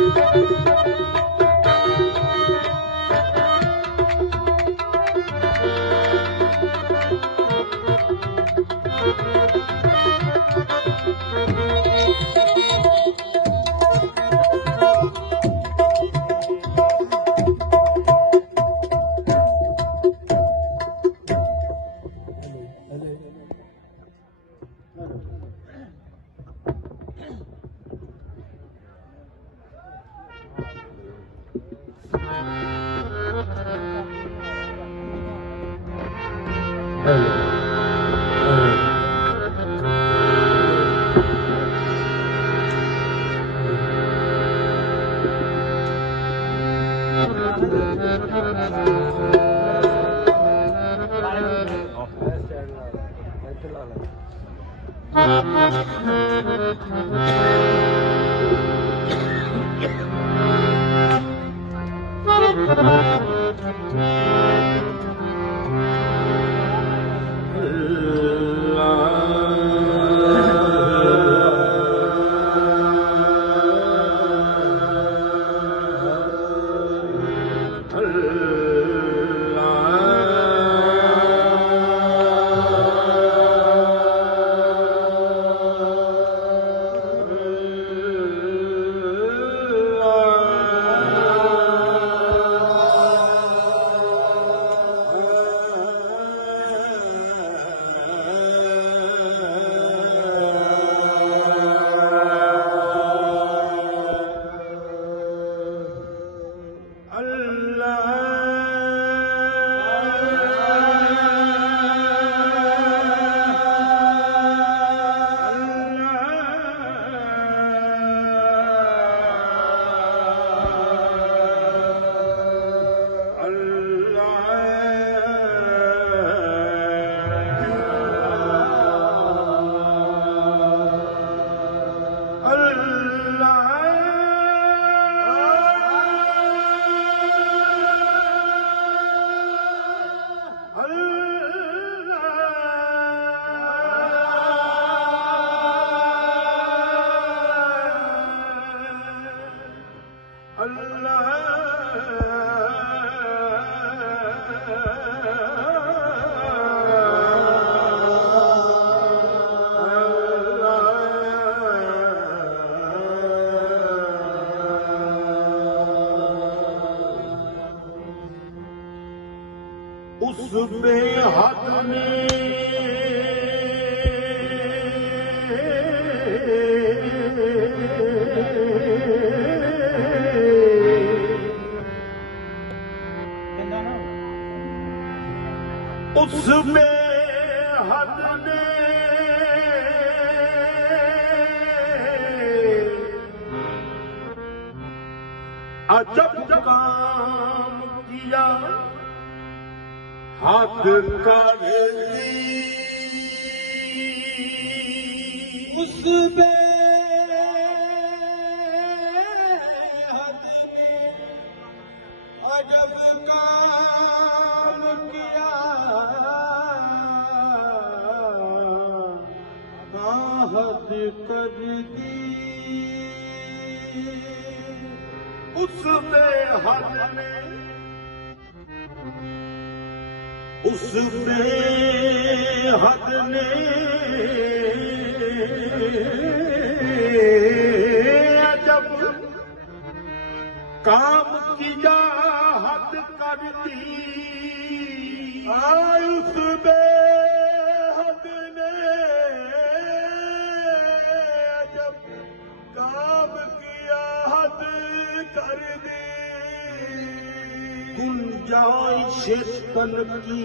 उस बेहद ने उस बेहद ने अजब काम किया हाथ कर दी उस बेहद ने अजब काम किया हाथ कर दी उस बेहद ने उस बेहद ने अजब काम किया हद कर दी उस बेहद ने अजब काम किया हद कर दी गुंजाइश तन की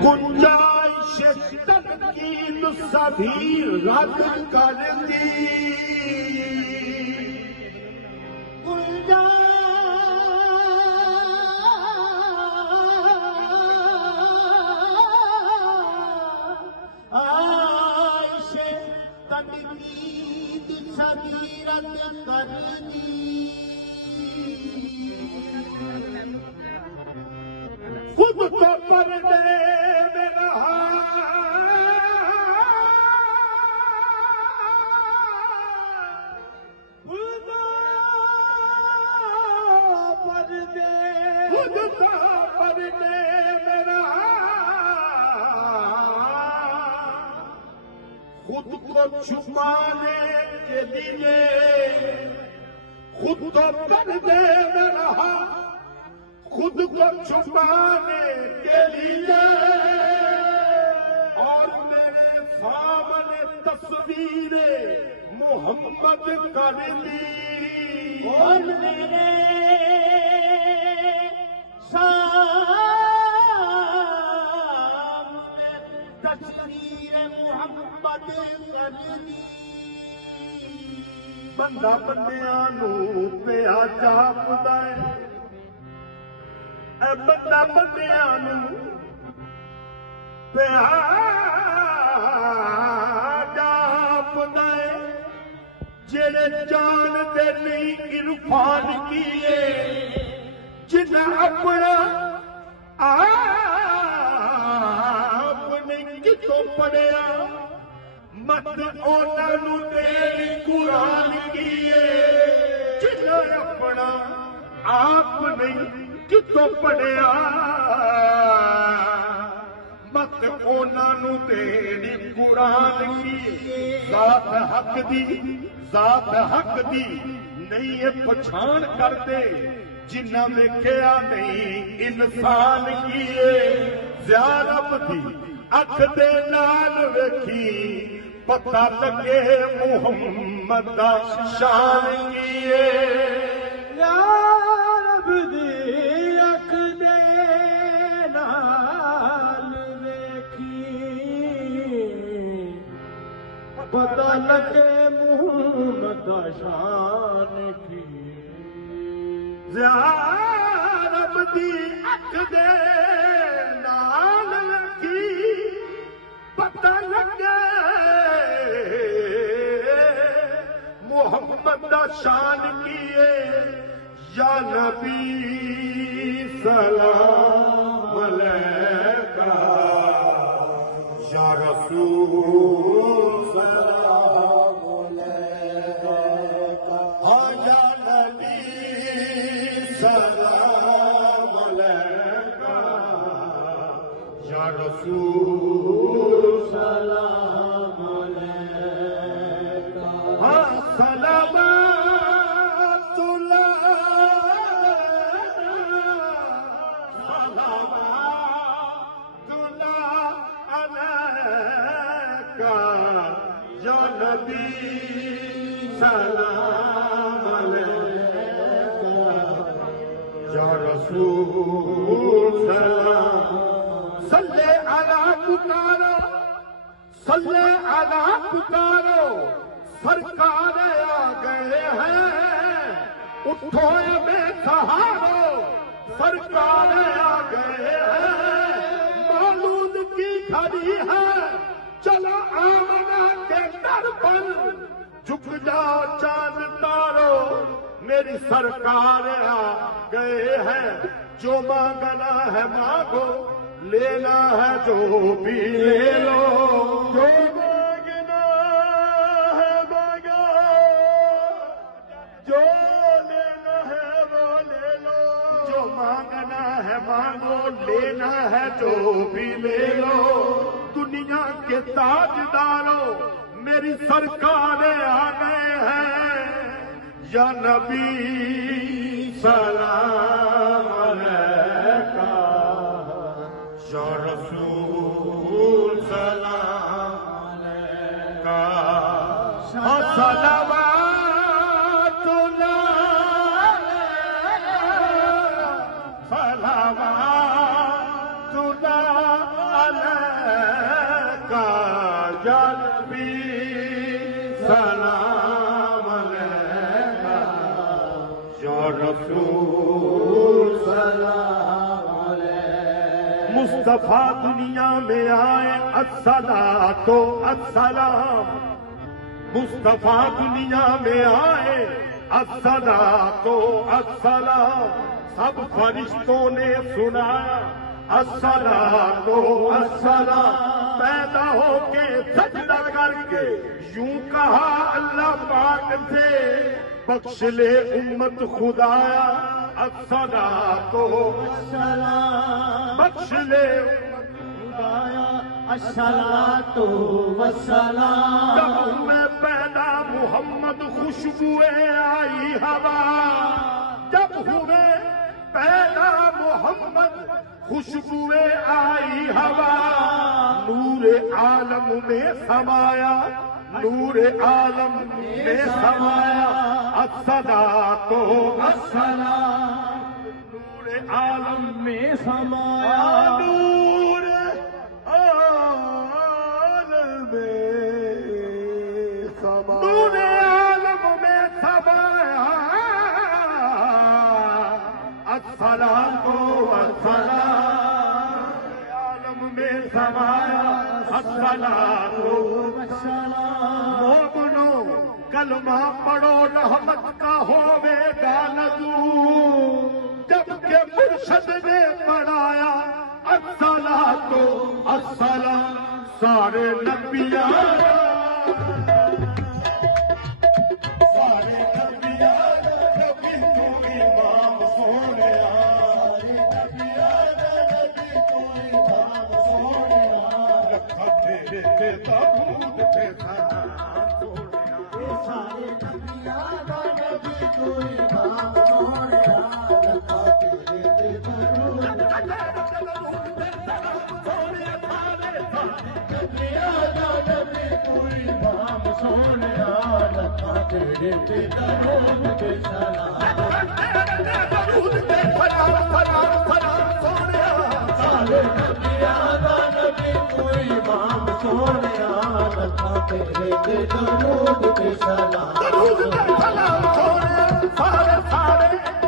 गुंजाइश तन की तो सभी रद्द कर दी खुद तो तो पर्दे में रहा खुद तो पर्दे में रहा खुद को छुपाने के लिए खुद तो पर्दे में रहा खुद को छुपाने के लिए और मेरे सामने तस्वीरें मोहम्मद कर दी और मेरे सामने तस्वीर मोहम्मद कर दी बंदा बंदियां नूं पिया जापदा है बंदा बंदियां नूं पिया जापदा है जेड़े जानदे नहीं इरफान कीए जिन्हें अपना आपने कितों पढ़िया मत ओनू तेरी कुरान कीए जिन्हें अपना आपने कितों पढ़िया मत ओनू तेरी कुरान की जात हक दी नहीं ये पछाण करते जिन्ना वेख्या नहीं इंसान कीए ज़ारब दी अख दे नाल वेखी पता लगे मुहम्मद दा शान कीए ज़ारब दी अख दे नाल वेखी पता लगे मुहम्मद दा शान कीए ज़ारब दी अख दे नाल वेखी पता लगे मोहम्मद दा शान कीए या नबी सलाम अलैका या रसूल सलाम अलैका या नबी सलाम अलैका या रसूल सलाम अलैका सलावतुल्लाह अलैका या नबी सलाम अलैका या रसूल सलाम सल्ले अला पुकारो सल्ले अला पुकारो सरकार आ गए हैं उठो में सहारो सरकार आ गए हैं मौलूद की खड़ी है चलो आमना के दर पर झुक जाओ चांद तारो मेरी सरकार आ गए हैं जो मांगना है मांगो लेना है जो भी ले लो जो मांगना है मांगो जो लेना है वो ले लो जो मांगना है मांगो लेना है जो भी ले लो दुनिया के ताजदारों मेरी सरकार आ गए हैं या नबी सलाम अलैका या रसूल सलाम अलैका सलावतुल्लाह अलैका या नबी सलाम अलैका या रसूल सलाम अलैका मुस्तफा दुनिया में आए अस्सलातो अस्सलाम मुस्तफा दुनिया में आए अस्सलातो अस्सलाम सब फरिश्तों ने सुनाया अस्सलातो अस्सलाम। पैदा होके सजदा करके यूं कहा अल्लाह पाक से, बख्श ले उम्मत खुदाया अस्सलातो अस्सलाम। बख्श ले खुदाया अस्सलातो वस्सलाम। जब मैं पैदा मोहम्मद खुशबुए आई हवा, जब हुए पैदा मोहम्मद खुशबुए आई हवा, नूरे आलम में समाया, नूरे आलम में समाया अस्सलातो अस्सलाम। नूरे आलम में समाया नूरे आलम में समाया, नूरे आलम में समाया अस्सलातो अस्सलाम। आलम में समाया अस्सलातो वस्सलाम। मोमनो कलमा पढ़ो रहमत का होवेगा नजूर, जबकि मुर्शद ने पढ़ाया अस्सलातो अस्सलाम। सारे नबिया सारे नबिया नबी तू इमाम सोने, नबिया नबी तू इमाम सोने, रखा तेरे ते ताबूत पे सलाम सोने। सारे नबिया दा नबी तू इमाम सोनिया, लखा तेरे ते दरूद। नबिया दा नबी तू इमाम सोनिया, लखा तेरे ते दरूद ते सलाम। सारे नबिया दा नबी तू इमाम सोनिया, लखा तेरे ते दरूद ते सलाम।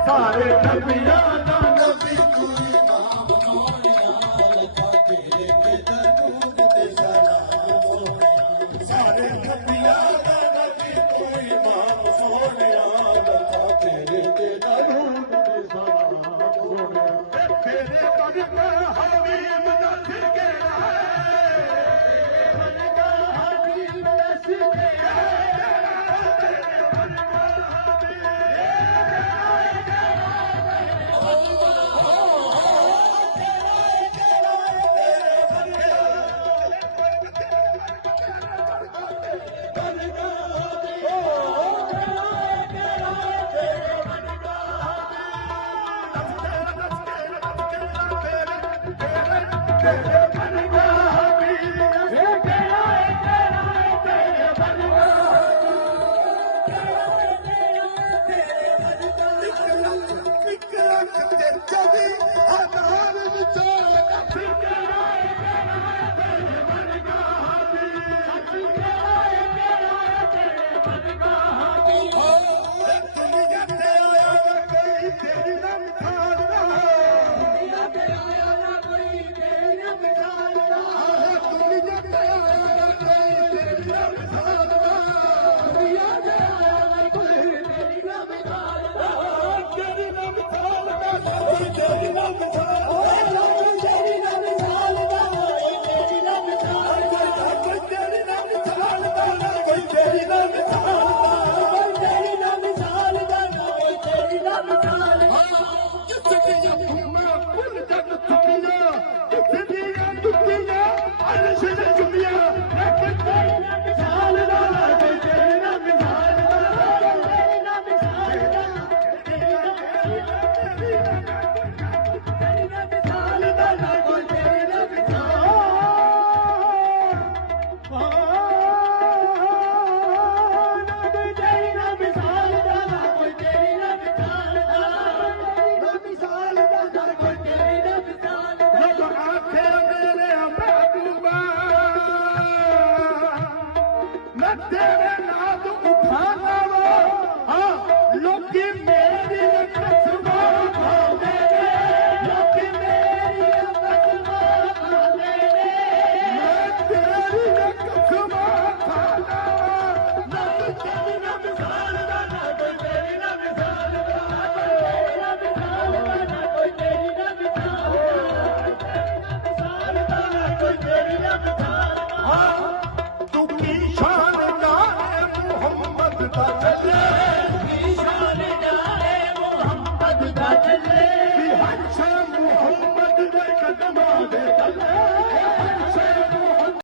सारे नबिया दा नबी तू इमाम सोनिया, लखा तेरे ते दरूद ते सलाम। सारे नबिया नबी तू इमाम सोनिया, लखा तेरे ते दरूद ते सलाम। तेरे कदम हबीब दस गया हबीब दस गया, तेरे